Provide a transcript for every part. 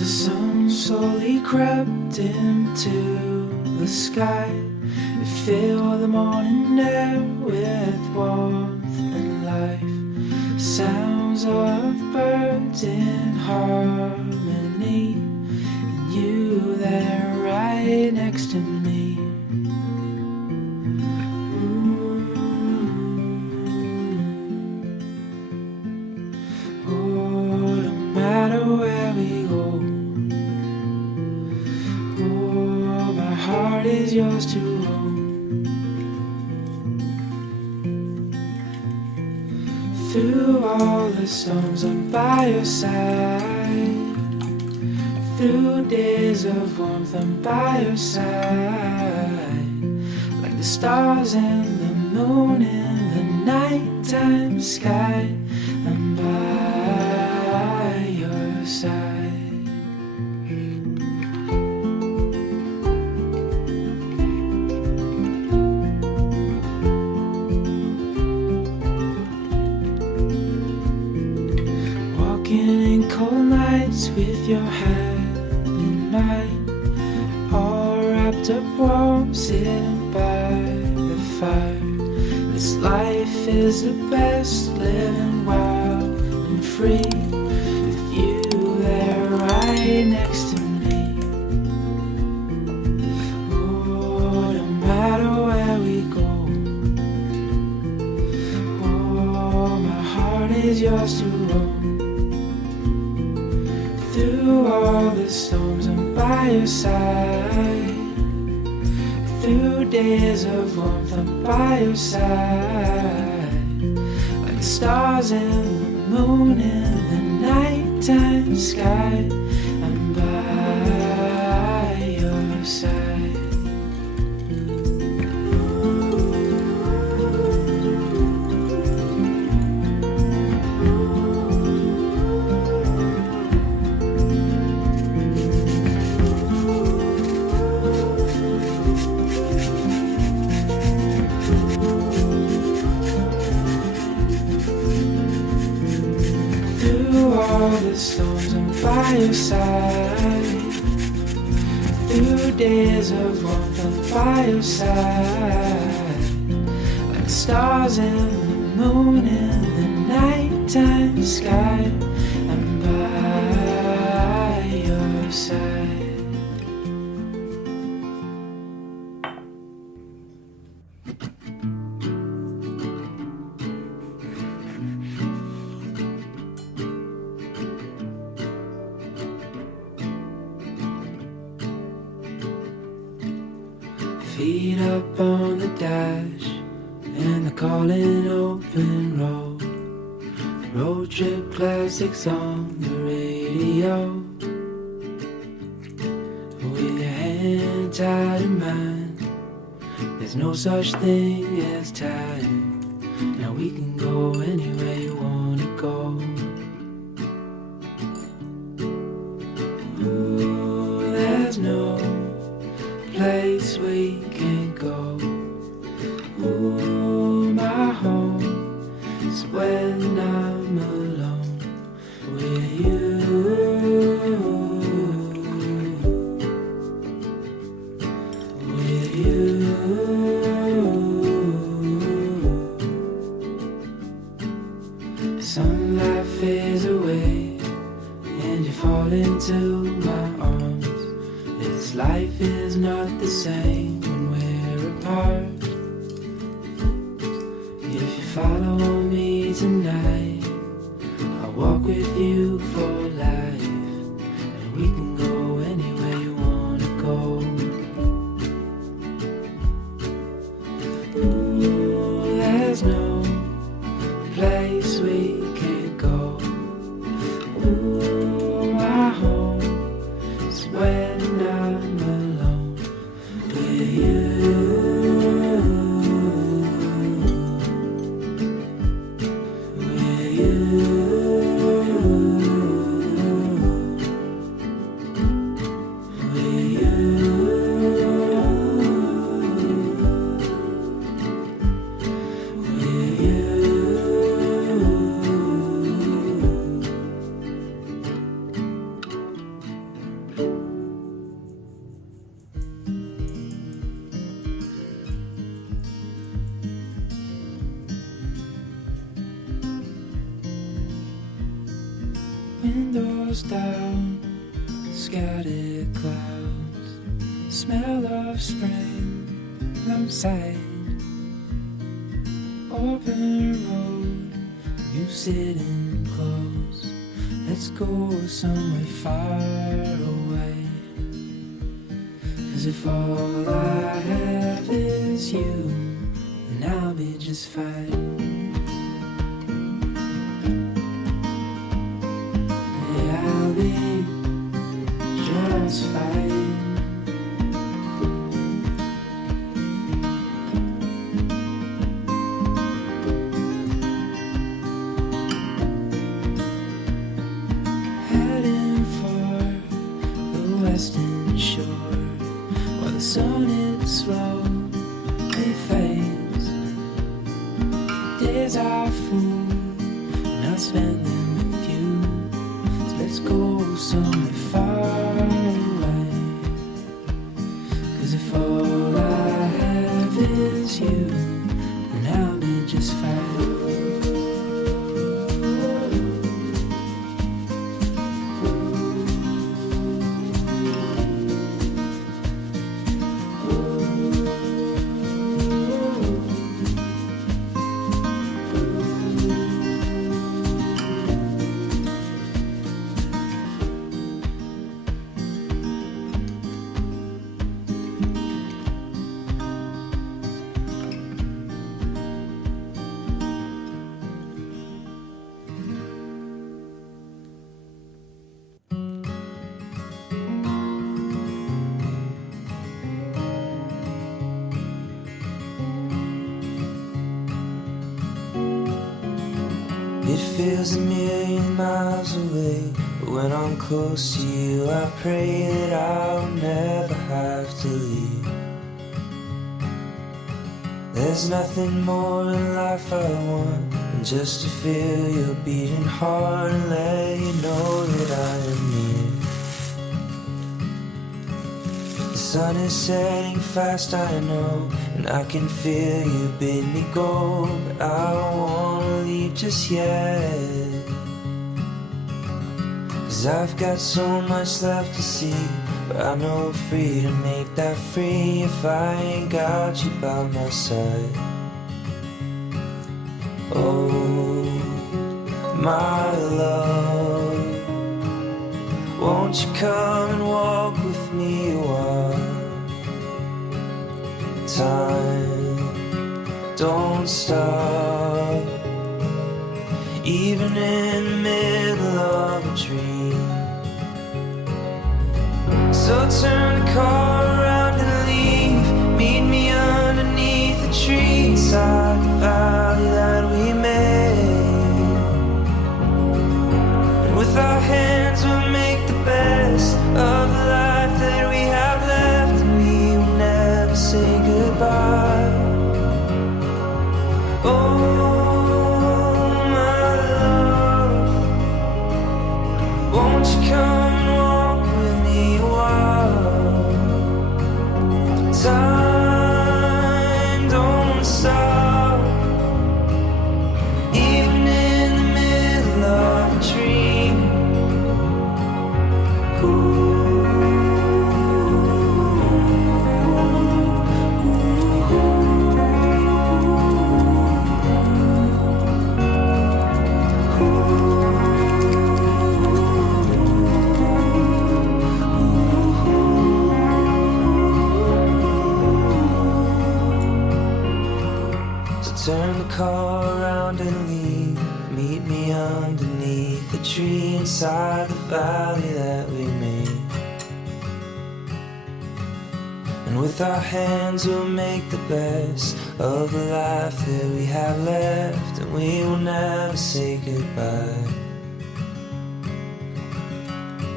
the sun slowly crept into the sky, it filled the morning air with warmth and life. Sounds of birds in harmony, and you there right next to me. Oh, no matter where we go, oh, my heart is yours to own. Through all the storms, I'm by your side. Through days of warmth, I'm by your side. Like the stars and the moon in the nighttime sky, I'm by your side. In cold nights with your hand in mine, all wrapped up warm, sitting by the fire. This life is the best, living wild and free, with you there right next to me. Oh, no matter where we go, oh, my heart is yours to own. Through all the storms, I'm by your side. Through days of warmth, I'm by your side. Like the stars and the moon in the nighttime sky, I'm by your side. All the storms, I'm by your side. Through days of warmth, I'm by your side. Like the stars and the moon in the nighttime sky, I'm by your side. Feet up on the dash and the calling open road. Road trip classics on the radio. With your hand tied in mine, there's no such thing as time. Now we can go anywhere you wanna go. Ooh, there's no place we can't go. Ooh, my home is when I'm alone with you. With you. Sunlight fades away and you fall into my arms. This life is not the same when we're apart. If you follow me tonight, I'll walk with you for life, and we can go anywhere you wanna go. Ooh, there's no place we can't go. Ooh, my home is when I'm alone with you. With you. windows down, scattered clouds, smell of spring outside. Open road, you sitting close. Let's go somewhere far away. 'Cause if all I have is you, then I'll be just fine. Yeah, I'll be just fine. Western shore, while the sun is slowly fades. Days are full, and I'll spend them with you. So let's go somewhere far away. 'Cause if all I have is you, then I'll be just fine. It feels a million miles away, but when I'm close to you, I pray that I'll never have to leave. There's nothing more in life I want than just to feel your beating heart and let you know that I am near. The sun is setting fast, I know, and I can feel you bid me go, but I don't wanna leave just yet. 'Cause I've got so much left to see, but I know freedom ain't that free if I ain't got you by my side. Oh, my love, won't you come and walk with me a while? Time don't stop, even in the middle of a dream. So turn the car around and leave. Meet me underneath the tree inside the valley that we made. And with our hands we'll make the best of the life that we have left, and we will never say goodbye. Oh, my love, won't you come and walk with me a while? Time don't stop, even in the middle of a dream. Turn the car around and leave. Meet me underneath the tree inside the valley that we made. And with our hands we'll make the best of the life that we have left, and we will never say goodbye.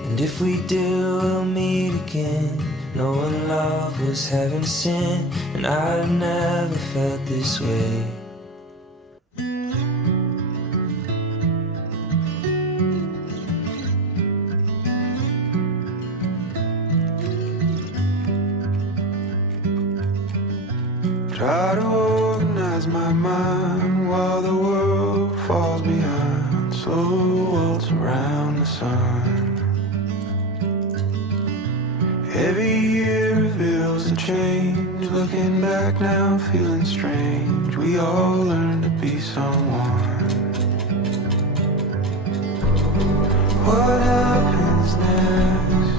And if we do, we'll meet again, knowing love was heaven sent, and I've never felt this way. Try to organize my mind while the world falls behind. Slow waltz around the sun. Every year reveals a change. Looking back now, feeling strange. We all learn to be someone. What happens next?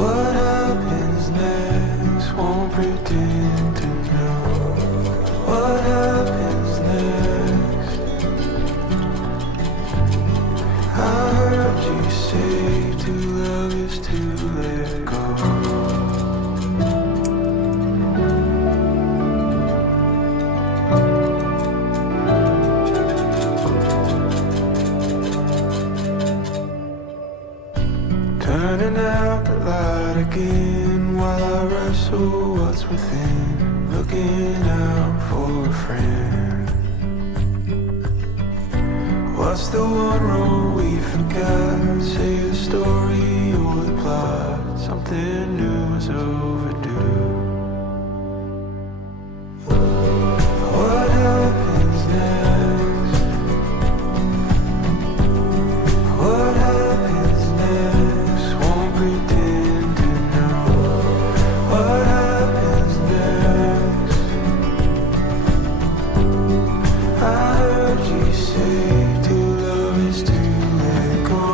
What happens next? Won't pretend to know. What happens next? I heard you say to love is to let go. Turning out the light again while I wrestle what's within. Looking out for a friend. What's the one rule we forgot? Say the story or the plot. Something new is overdue. What happens next? What happens next? Won't pretend to know. What happens next? I heard you say to love is to let go.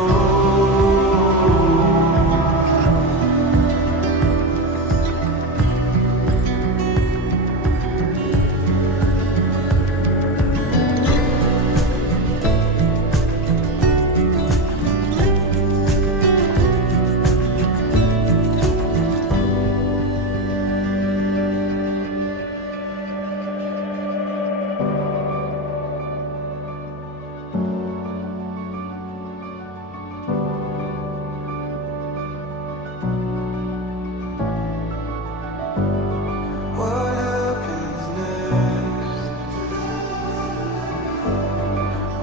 What happens next?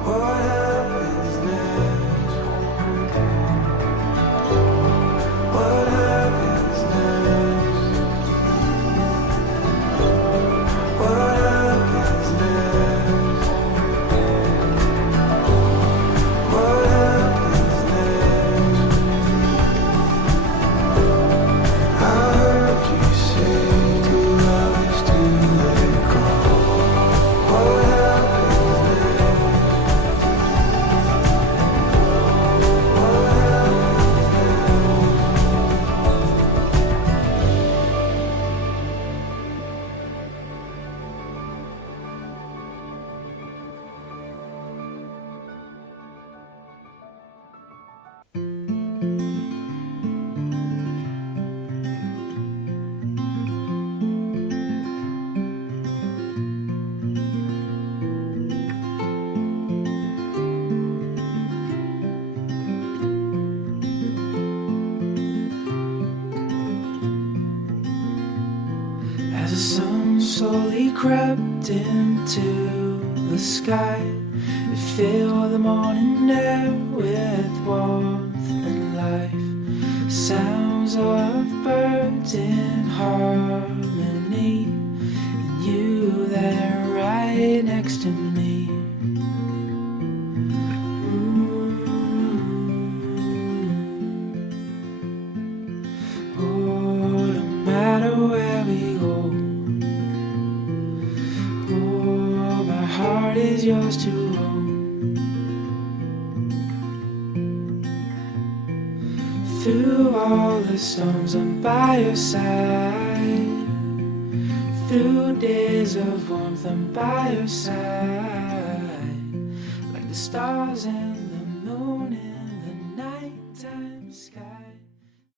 What happens next? What happens next? What happens next? What happens next? I heard you say to love is to let go. What happens next? What As the sun slowly crept into the sky, it filled the morning air with warmth and life. Sounds of birds in harmony, and you there right next to me. Oh, no matter where we go, oh, my heart is yours to hold. Through all the storms, I'm by your side. Through days of warmth, I'm by your side. Like the stars and the moon.